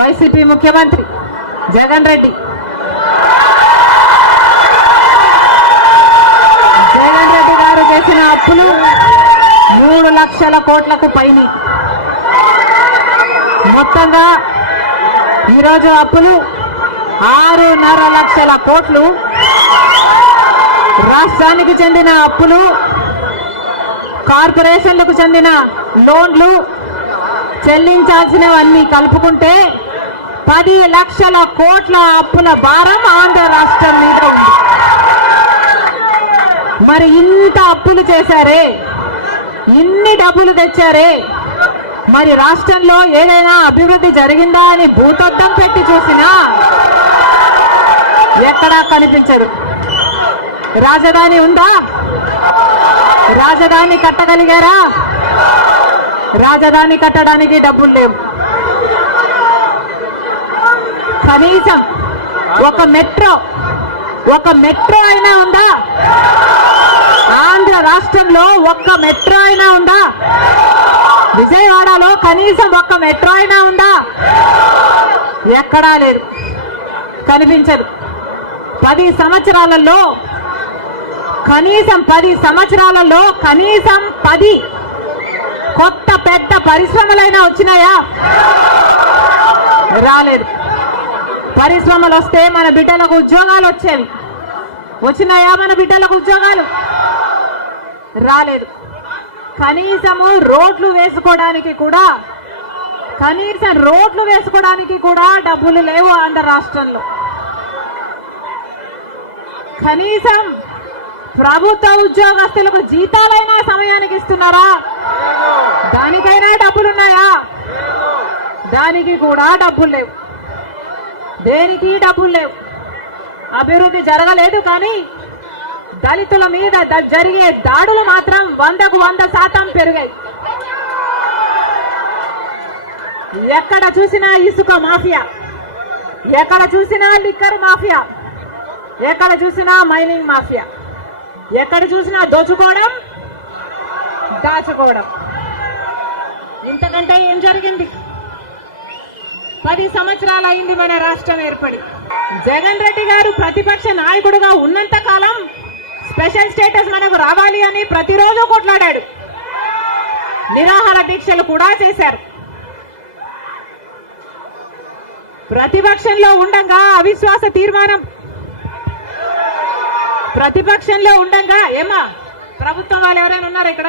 YCP ముఖ్యమంత్రి జగన్ రెడ్డి. జగన్ రెడ్డి గారు చేసిన అప్పులు మూడు లక్షల కోట్లకు పైని. మొత్తంగా ఈరోజు అప్పులు ఆరున్నర లక్షల కోట్లు. రాష్ట్రానికి చెందిన అప్పులు కార్పొరేషన్లకు చెందిన లోన్లు చెల్లించాల్సినవన్నీ కలుపుకుంటే పది లక్షల కోట్ల అప్పుల భారం ఆంధ్ర రాష్ట్రం మీద ఉంది. మరి ఇంత అప్పులు చేశారే? ఇన్ని డబ్బులు తెచ్చారే? మరి రాష్ట్రంలో ఏదైనా అభివృద్ధి జరిగిందా అని భూతద్దం పెట్టి చూసినా ఎక్కడా కనిపించదు. రాజధాని ఉందా? రాజధాని కట్టగలిగారా? రాజధాని కట్టడానికి డబ్బులు లేవు. కనీసం ఒక మెట్రో ఒక మెట్రో అయినా ఉందా? ఆంధ్ర రాష్ట్రంలో ఒక్క మెట్రో అయినా ఉందా? విజయవాడలో కనీసం ఒక్క మెట్రో అయినా ఉందా? ఎక్కడా లేదు. కనిపించదు. పది సంవత్సరాలలో కనీసం పది సంవత్సరాలలో కనీసం పది కొత్త పెద్ద పరిశ్రమలైనా వచ్చినాయా? రాలేదు. పరిశ్రమలు వస్తే మన బిడ్డలకు ఉద్యోగాలు వచ్చేవి. వచ్చినాయా మన బిడ్డలకు ఉద్యోగాలు? రాలేదు. కనీసము రోడ్లు వేసుకోవడానికి కూడా కనీసం రోడ్లు వేసుకోవడానికి కూడా డబ్బులు లేవు ఆంధ్ర రాష్ట్రంలో. కనీసం ప్రభుత్వ ఉద్యోగస్తులకు జీతాలైనా సమయానికి ఇస్తున్నారా? దానికైనా డబ్బులున్నాయా? దానికి కూడా డబ్బులు లేవు. దేనికి డబ్బులు లేవు? అభివృద్ధి జరగలేదు కానీ దళితుల మీద జరిగే దాడులు మాత్రం వందకు వంద శాతం పెరిగాయి. ఎక్కడ చూసినా ఇసుక మాఫియా. ఎక్కడ చూసినా లిక్కర్ మాఫియా. ఎక్కడ చూసినా మైనింగ్ మాఫియా. ఎక్కడ చూసినా దోచుకోవడం దాచుకోవడం. ఇంతకంటే ఏం జరిగింది? పది సంవత్సరాలు అయింది మన రాష్ట్రం ఏర్పడి. జగన్ రెడ్డి గారు ప్రతిపక్ష నాయకుడుగా ఉన్నంత కాలం స్పెషల్ స్టేటస్ మనకు రావాలి అని ప్రతిరోజు కొట్లాడాడు. నిరాహార దీక్షలు కూడా చేశారు. ప్రతిపక్షంలో ఉండంగా అవిశ్వాస తీర్మానం. ప్రతిపక్షంలో ఉండంగా ఏమా ప్రభుత్వం వాళ్ళు ఎవరైనా ఉన్నారు ఇక్కడ?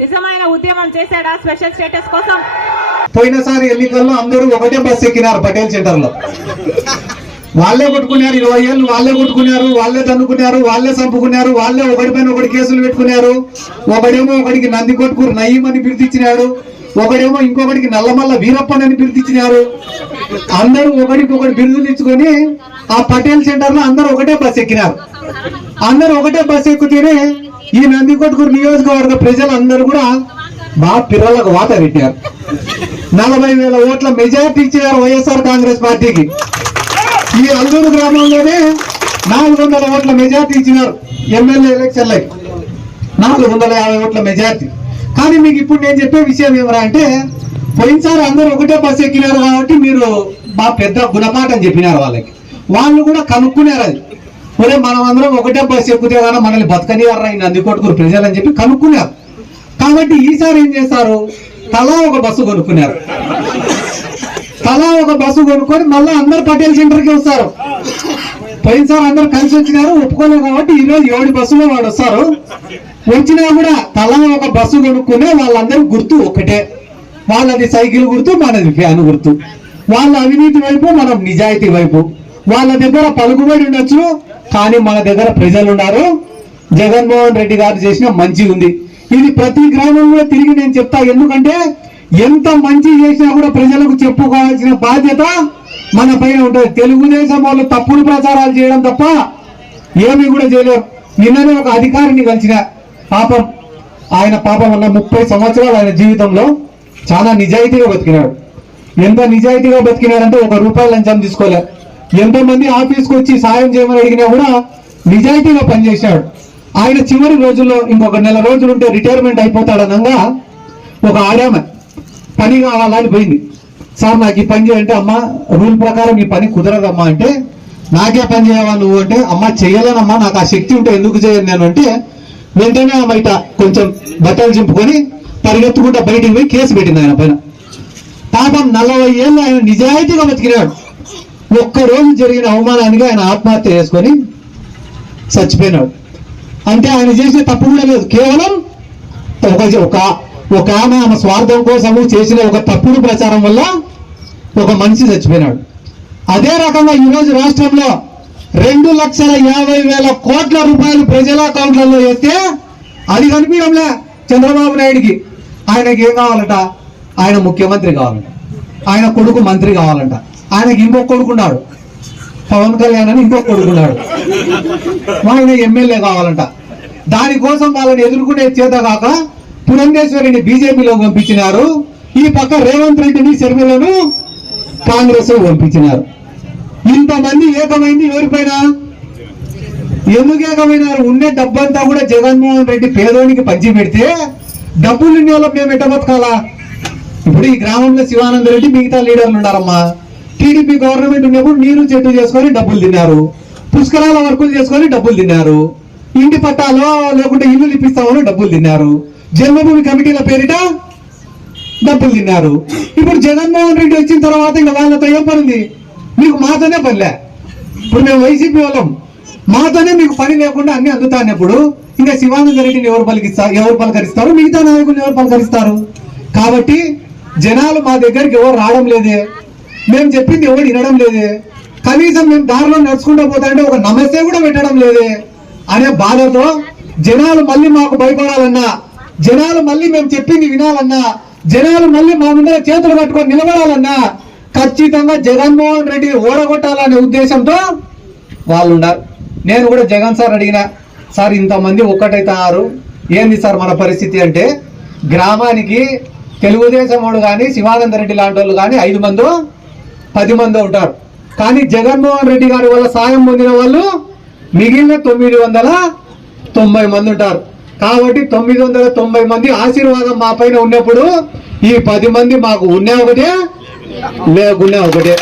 నిజమైన ఉద్యమం చేశాడా స్పెషల్ స్టేటస్ కోసం? పోయినసారి ఎన్నికల్లో అందరూ ఒకటే బస్ ఎక్కినారు పటేల్ సెంటర్లో వాళ్ళే కొట్టుకున్నారు ఇరవై ఏళ్ళు వాళ్ళే కొట్టుకున్నారు వాళ్ళే తన్నుకున్నారు వాళ్ళే చంపుకున్నారు వాళ్ళే ఒకటి పైన ఒకటి కేసులు పెట్టుకున్నారు. ఒకడేమో ఒకడికి నంది కొట్టుకురు నయీం అని పిలిపించినాడు. ఒకడేమో ఇంకొకటికి నల్లమల్ల వీరప్పన్ అని పిలిపించినారు. అందరూ ఒకడికి ఒకటి బిరుదులు ఇచ్చుకొని ఆ పటేల్ సెంటర్లో అందరూ ఒకటే బస్ ఎక్కినారు. అందరూ ఒకటే బస్ ఎక్కుతేనే ఈ నందికొట్టుకూరు నియోజకవర్గ ప్రజలందరూ కూడా బాగా పిల్లలకు వాత పెట్టారు నలభై వేల ఓట్ల మెజార్టీ ఇచ్చినారు వైఎస్ఆర్ కాంగ్రెస్ పార్టీకి. ఈ అల్లూరు గ్రామంలోనే నాలుగు వందల ఓట్ల మెజార్టీ ఇచ్చినారు ఎమ్మెల్యే ఎలక్షన్లకి నాలుగు వందల యాభై ఓట్ల మెజార్టీ. కానీ మీకు ఇప్పుడు నేను చెప్పే విషయం ఏమరా అంటే పోయినసారి అందరూ ఒకటే బస్సు ఎక్కినారు కాబట్టి మీరు మా పెద్ద గుణపాఠం చెప్పినారు వాళ్ళకి. వాళ్ళు కూడా కనుక్కున్నారు అది. ఒరే మనం అందరం ఒకటే బస్సు ఎక్కితే కానీ మనల్ని బతకనియారా ఈ నంది ప్రజలు అని చెప్పి కనుక్కున్నారు. కాబట్టి ఈసారి ఏం చేస్తారు? తలా ఒక బస్సు కొనుక్కున్నారు. తలా ఒక బస్సు కొనుక్కొని మళ్ళీ అందరు పటేల్ సెంటర్కి వస్తారు. పోయినసారి అందరు కలిసి వచ్చినారు ఒప్పుకోలేదు కాబట్టి ఈరోజు ఏడు బస్సులో వాడు వస్తారు. వచ్చినా కూడా తలా ఒక బస్సు కొనుక్కునే వాళ్ళందరూ గుర్తు ఒకటే. వాళ్ళది సైకిల్ గుర్తు మనది ఫ్యాన్ గుర్తు. వాళ్ళ అవినీతి వైపు మనం నిజాయితీ వైపు. వాళ్ళ దగ్గర పలుకుబడి ఉండొచ్చు కానీ మన దగ్గర ప్రజలు ఉన్నారు జగన్మోహన్ రెడ్డి గారు చేసిన మంచి ఉంది. ఇది ప్రతి గ్రామంలో తిరిగి నేను చెప్తా ఎందుకంటే ఎంత మంచి చేసినా కూడా ప్రజలకు చెప్పుకోవాల్సిన బాధ్యత మన పైన ఉంటుంది. తెలుగుదేశం వాళ్ళు తప్పుడు ప్రచారాలు చేయడం తప్ప ఏమీ కూడా చేయలేరు. నిన్ననే ఒక అధికారిని కలిసిన పాపం ఆయన పాపం వల్ల ముప్పై సంవత్సరాలు ఆయన జీవితంలో చాలా నిజాయితీగా బతికినాడు. ఎంత నిజాయితీగా బతికినాడంటే ఒక రూపాయి లంచం తీసుకోలేదు ఎంతో మంది ఆఫీస్కి వచ్చి సాయం చేయమని అడిగినా కూడా నిజాయితీగా పనిచేశాడు. ఆయన చివరి రోజుల్లో ఇంకొక నెల రోజులు ఉంటే రిటైర్మెంట్ అయిపోతాడనంగా ఒక ఆడామ పని కావాలని పోయింది. సార్ నాకు ఈ పని చేయంటే అమ్మ రూల్ ప్రకారం ఈ పని కుదరదమ్మా అంటే నాకే పని చేయవా నువ్వు? అంటే అమ్మ చేయలేనమ్మా నాకు ఆ శక్తి ఉంటే ఎందుకు చేయను నేను? అంటే వెంటనే ఆమె ఇట కొంచెం బట్టలు చింపుకొని పరిగెత్తుకుంటా బయటికి పోయి కేసు పెట్టింది ఆయన పైన. పాపం నలభై ఏళ్ళు ఆయన నిజాయితీగా బతికినాడు. ఒక్క రోజు జరిగిన అవమానానికి ఆయన ఆత్మహత్య చేసుకొని చచ్చిపోయినాడు. అంటే ఆయన చేసిన తప్పు కూడా లేదు. కేవలం ఒక ఒక ఆమె ఆమె స్వార్థం కోసము చేసిన ఒక తప్పుడు ప్రచారం వల్ల ఒక మనిషి చచ్చిపోయినాడు. అదే రకంగా ఈరోజు రాష్ట్రంలో రెండు లక్షల యాభై వేల కోట్ల రూపాయలు ప్రజల అకౌంట్లలో వేస్తే అది కనిపించడంలే చంద్రబాబు నాయుడికి. ఆయనకి ఏం కావాలంట? ఆయన ముఖ్యమంత్రి కావాలంట. ఆయన కొడుకు మంత్రి కావాలంట. ఆయనకి ఇంకొక కొడుకున్నాడు పవన్ కళ్యాణ్ అని ఇంకొక కొడుకున్నాడు ఆయన ఎమ్మెల్యే కావాలంట. దానికోసం వాళ్ళని ఎదుర్కొనే చేత కాక పురంధేశ్వరిని బీజేపీలో పంపించినారు. ఈ పక్క రేవంత్ రెడ్డిని శర్మిలను కాంగ్రెస్ పంపించినారు. ఇంతమంది ఏకమైంది ఎవరిపైన ఎందుకు ఏకమైనారు? ఉండే డబ్బంతా కూడా జగన్మోహన్ రెడ్డి పేదోనికి పంచి పెడితే డబ్బులు ఉన్న మేము ఎట్ట ఇప్పుడు ఈ గ్రామంలో శివానంద రెడ్డి మిగతా లీడర్లు ఉన్నారమ్మా. టీడీపీ గవర్నమెంట్ ఉన్నప్పుడు నీరు చెట్టు చేసుకొని డబ్బులు తిన్నారు. పుష్కరాల వర్కులు చేసుకొని డబ్బులు తిన్నారు. ఇంటి పట్టాలో లేకుంటే ఇల్లు ఇప్పిస్తామని డబ్బులు తిన్నారు. జన్మభూమి కమిటీల పేరిట డబ్బులు తిన్నారు. ఇప్పుడు జగన్మోహన్ రెడ్డి వచ్చిన తర్వాత ఇంకా వాళ్ళతో ఏం పనింది మీకు మాతోనే పనిలే. ఇప్పుడు మేము వైసీపీ వాళ్ళం. మాతోనే మీకు పని లేకుండా అన్ని అందుతానప్పుడు ఇంకా శివానంద రెడ్డిని ఎవరు పలికిస్తారు ఎవరు పలకరిస్తారు? మిగతా నాయకులు ఎవరు పలకరిస్తారు? కాబట్టి జనాలు మా దగ్గరికి ఎవరు రావడం లేదే. మేము చెప్పింది ఎవరు వినడం లేదే. కనీసం మేము దారిలో నడుచుకుంటూ పోతా అంటే ఒక నమస్తే కూడా పెట్టడం లేదే. అనే బాధతో జనాలు మళ్ళీ మాకు భయపడాలన్నా జనాలు మళ్ళీ మేము చెప్పింది వినాలన్నా జనాలు మళ్ళీ మా ముందర చేతులు పట్టుకొని నిలబడాలన్నా ఖచ్చితంగా జగన్మోహన్ రెడ్డి ఓడగొట్టాలనే ఉద్దేశంతో వాళ్ళు ఉన్నారు నేను కూడా జగన్ సార్ అడిగిన సార్ ఇంతమంది ఒక్కటైతున్నారు ఏంది సార్ మన పరిస్థితి అంటే గ్రామానికి తెలుగుదేశం వాడు కానీ శివానంద రెడ్డి లాంటి వాళ్ళు కానీ ఐదు మందు పది మంది ఉంటారు. కానీ జగన్మోహన్ రెడ్డి గారి వల్ల సాయం పొందిన వాళ్ళు మిగిలిన తొమ్మిది వందల తొంభై మంది ఉంటారు. కాబట్టి తొమ్మిది వందల తొంభై మంది ఆశీర్వాదం మా పైన ఉన్నప్పుడు ఈ పది మంది మాకు ఉన్నా ఒకటే లేకున్నా ఒకటే.